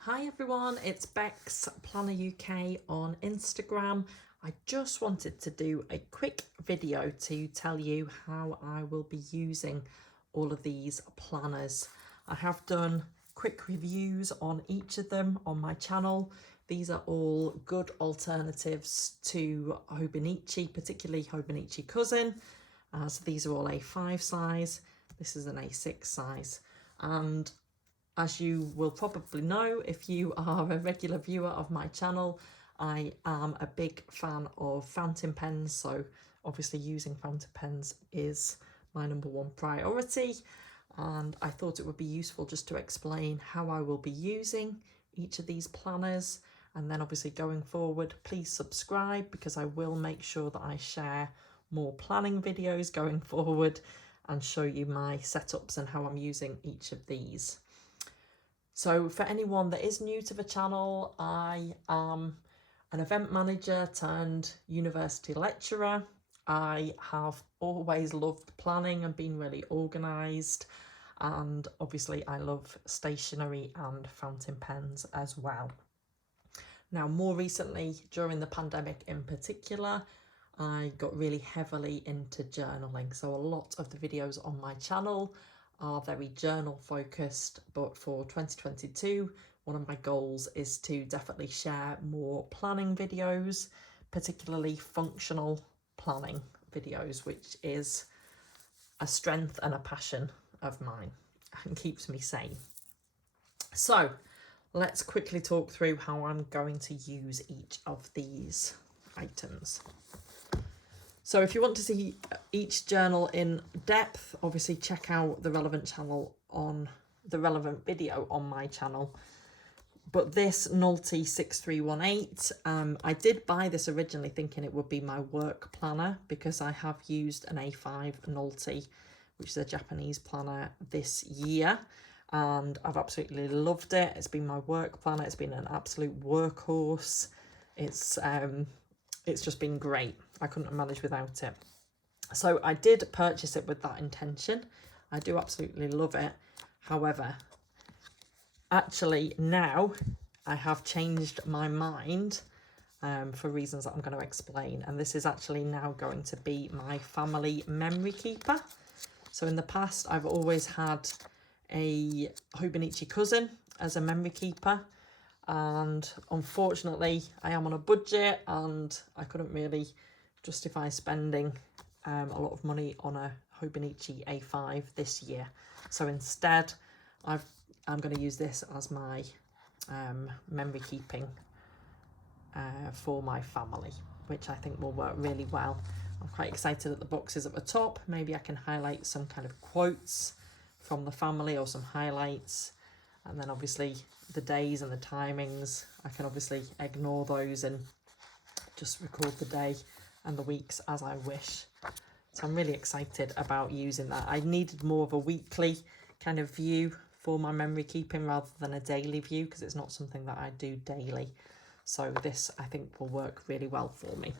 Hi everyone, it's Bex Planner UK on Instagram. I just wanted to do a quick video to tell you how I will be using all of these planners. I have done quick reviews on each of them on my channel. These are all good alternatives to Hobonichi, particularly Hobonichi Cousin. So these are all A5 size. This is an A6 size. And as you will probably know, if you are a regular viewer of my channel, I am a big fan of fountain pens. So obviously using fountain pens is my #1 priority. And I thought it would be useful just to explain how I will be using each of these planners. And then obviously going forward, please subscribe because I will make sure that I share more planning videos going forward and show you my setups and how I'm using each of these. So for anyone that is new to the channel, I am an event manager turned university lecturer. I have always loved planning and been really organised, and obviously I love stationery and fountain pens as well. Now, more recently, during the pandemic in particular, I got really heavily into journaling. So a lot of the videos on my channel are very journal focused, but for 2022, one of my goals is to definitely share more planning videos, particularly functional planning videos, which is a strength and a passion of mine and keeps me sane. So let's quickly talk through how I'm going to use each of these items. So if you want to see each journal in depth, obviously check out the relevant video on my channel. But this Nolty 6318, I did buy this originally thinking it would be my work planner because I have used an A5 Nolty, which is a Japanese planner, this year. And I've absolutely loved it. It's been my work planner. It's been an absolute workhorse. It's just been great. I couldn't have managed without it. So I did purchase it with that intention. I do absolutely love it. However, actually now I have changed my mind for reasons that I'm going to explain. And this is actually now going to be my family memory keeper. So in the past, I've always had a Hobonichi Cousin as a memory keeper. And unfortunately, I am on a budget and I couldn't really justify spending a lot of money on a Hobonichi A5 this year. So instead, I'm going to use this as my memory keeping for my family, which I think will work really well. I'm quite excited at the boxes at the top. Maybe I can highlight some kind of quotes from the family or some highlights. And then obviously the days and the timings, I can obviously ignore those and just record the day and the weeks as I wish. So I'm really excited about using that. I needed more of a weekly kind of view for my memory keeping rather than a daily view because it's not something that I do daily. So this I think will work really well for me.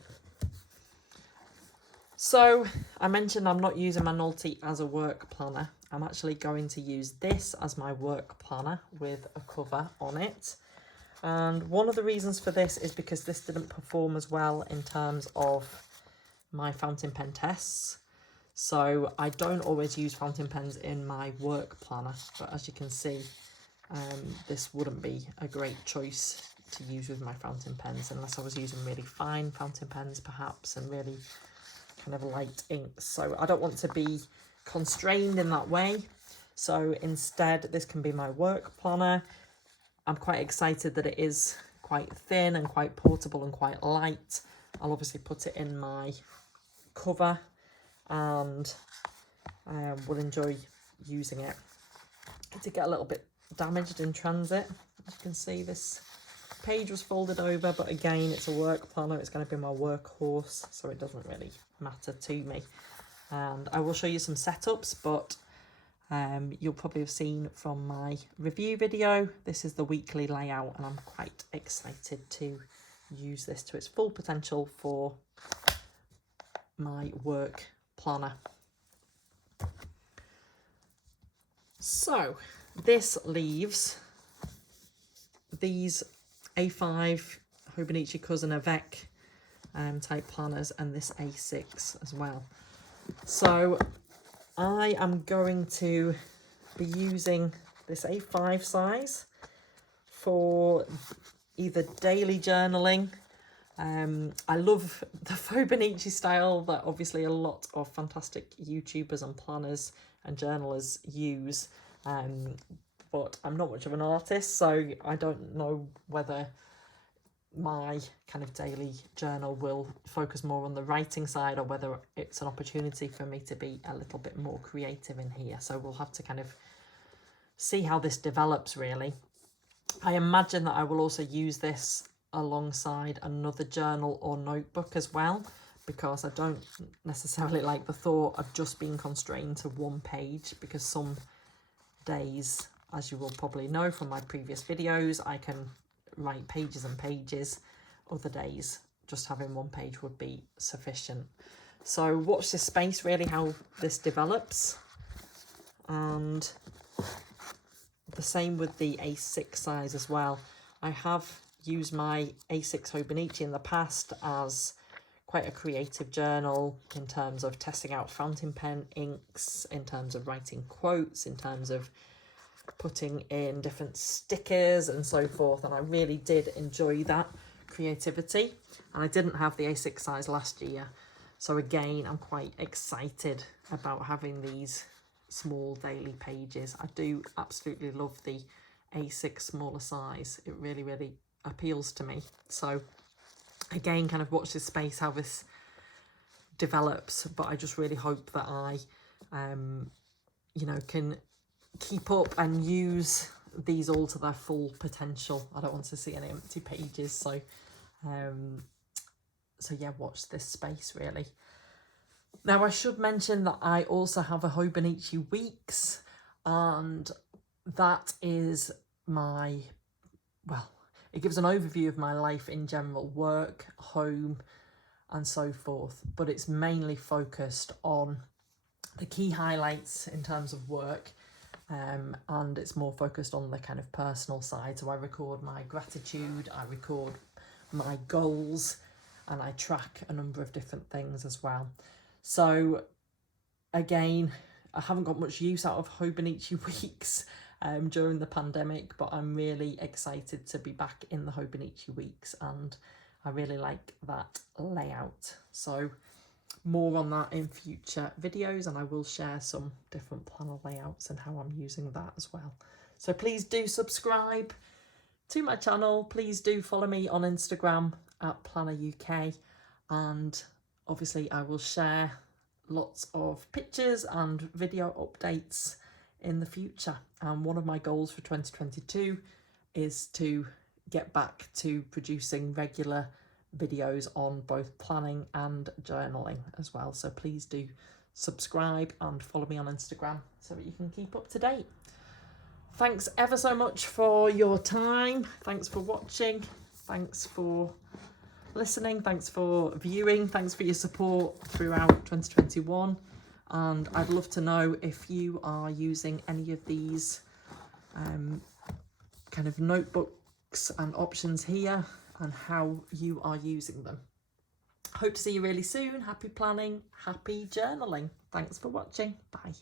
So I mentioned I'm not using my Nolty as a work planner. I'm actually going to use this as my work planner with a cover on it. And one of the reasons for this is because this didn't perform as well in terms of my fountain pen tests. So I don't always use fountain pens in my work planner, but as you can see, this wouldn't be a great choice to use with my fountain pens unless I was using really fine fountain pens perhaps and really kind of light inks. So I don't want to be constrained in that way. So instead, this can be my work planner. I'm quite excited that it is quite thin and quite portable and quite light. I'll obviously put it in my cover and will enjoy using it. It did get a little bit damaged in transit. As you can see, this page was folded over, but again, it's a work planner. It's going to be my workhorse, so it doesn't really matter to me. And I will show you some setups, but you'll probably have seen from my review video, this is the weekly layout, and I'm quite excited to use this to its full potential for my work planner. So this leaves these A5 Hobonichi Cousin Avec type planners and this A6 as well. So I am going to be using this A5 size for either daily journaling. I love the Hobonichi style that obviously a lot of fantastic YouTubers and planners and journalers use, but I'm not much of an artist, so I don't know whether my kind of daily journal will focus more on the writing side or whether it's an opportunity for me to be a little bit more creative in here. So we'll have to kind of see how this develops, really. I imagine that I will also use this alongside another journal or notebook as well, because I don't necessarily like the thought of just being constrained to one page, because some days, as you will probably know from my previous videos, I can write pages and pages. Other days, just having one page would be sufficient. So watch this space, really, how this develops. And the same with the A6 size as well. I have used my A6 Hobonichi in the past as quite a creative journal in terms of testing out fountain pen inks, in terms of writing quotes, in terms of putting in different stickers and so forth, and I really did enjoy that creativity. And I didn't have the A6 size last year, so again I'm quite excited about having these small daily pages. I do absolutely love the A6 smaller size. It really appeals to me. So again, kind of watch this space, how this develops, but I just really hope that I you know, can keep up and use these all to their full potential. I don't want to see any empty pages, so so yeah, watch this space, really. Now, I should mention that I also have a Hobonichi Weeks, and that is my, well, it gives an overview of my life in general, work, home, and so forth, but it's mainly focused on the key highlights in terms of work, and it's more focused on the kind of personal side. So I record my gratitude, I record my goals, and I track a number of different things as well. So again, I haven't got much use out of Hobonichi Weeks during the pandemic, but I'm really excited to be back in the Hobonichi Weeks, and I really like that layout. So more on that in future videos, and I will share some different planner layouts and how I'm using that as well. So please do subscribe to my channel. Please do follow me on Instagram at Planner UK, and obviously I will share lots of pictures and video updates in the future. And one of my goals for 2022 is to get back to producing regular videos on both planning and journaling as well. So please do subscribe and follow me on Instagram so that you can keep up to date. Thanks ever so much for your time. Thanks for watching. Thanks for listening. Thanks for viewing. Thanks for your support throughout 2021. And I'd love to know if you are using any of these kind of notebooks and options here, and how you are using them. Hope to see you really soon. Happy planning, happy journaling. Thanks for watching. Bye.